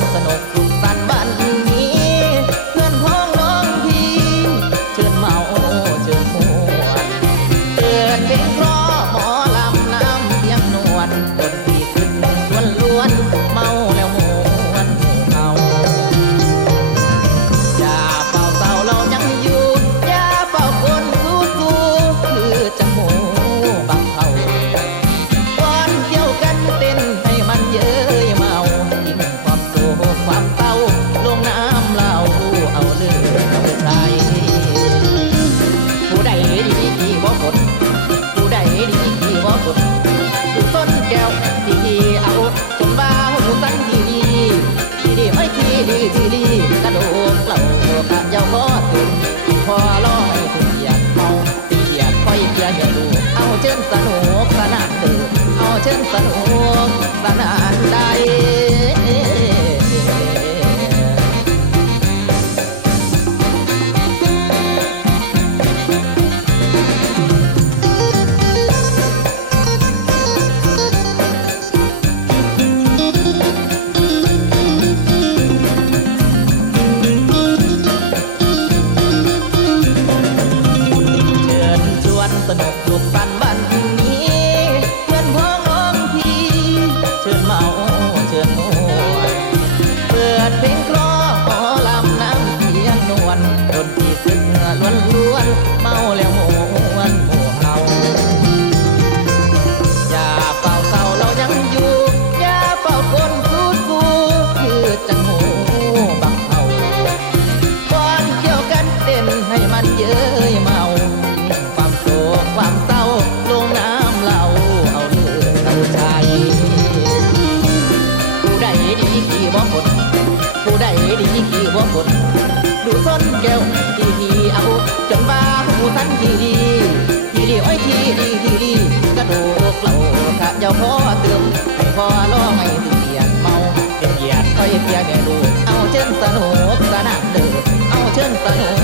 和农。 กดผู้ใดดีที่บ่กดดูต้นแก้วที่เอาจนบ้าหูสันที่ดีที่ดีไม่ที่ดีที่ดีกระโดดเหล่ากะเยาก็ตื่นพอร้องให้ถึงเหยียดเมาเหยียดค่อยเพียรอย่าดูเอาเชิญสนุกสนานเถิดเอาเชิญสนุกสนานได้ สนุกสุขสันต์วันนี้เพื่อนพ้องน้องพี่เชิญเมาเชิญนวลเปิดเพลงคลอหมอลำน้ำเสียงนวลดนตรีซึ้งล้วนล้วนเมาแล้วมวนหมู่เฮาอย่าเฝ้าเศร้าเรายังอยู่อย่าเฝ้าคนสู้สู้คือจังหูบักเอาก่อนเกี่ยวกันเต้นให้มันเย้ยเมา เป็